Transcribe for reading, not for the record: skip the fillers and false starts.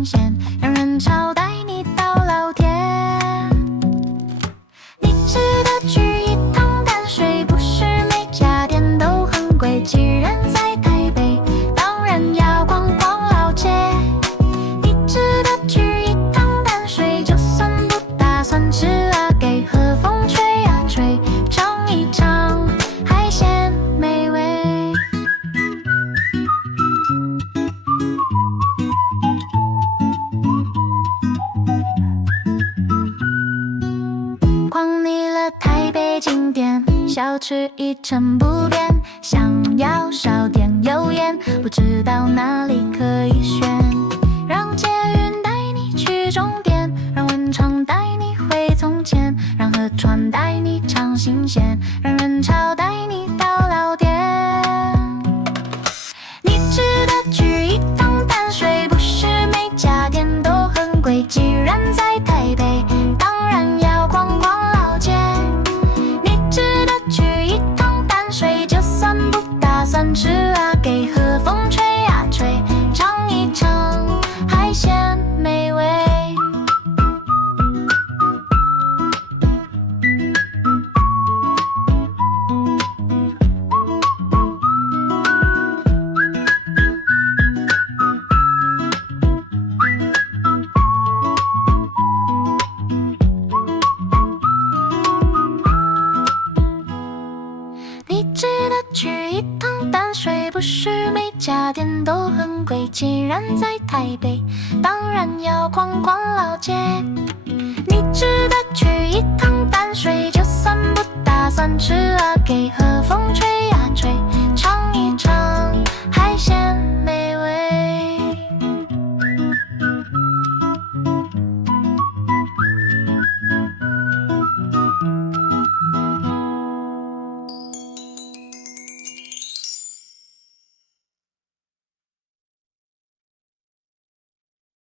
新鲜，让人潮带你到老天。你值得去一趟淡水，不是每家店都很贵。既然在台北，当然要逛逛老街。你值得去一趟淡水，就算不打算吃啊，给和风吹啊吹，尝一尝海鲜美味。逛腻了台北景点，小吃一成不变，想要少点油盐，不知道哪里可以选。让捷运带你去终点，让文昌带你回从前，让河川带你尝新鲜，让人潮带你到老店。你值得去一趟淡水，不是每家店都很贵。既然在台北，当然要逛逛老街。你值得去一趟淡水，就算不打算吃啊，给和风吹啊吹，尝一尝海鲜美味。你值得去一趟淡水，不是每家店都很贵。既然在台北，当然要逛逛老街。你值得去一趟淡水，就算不打算吃啊，给和风吹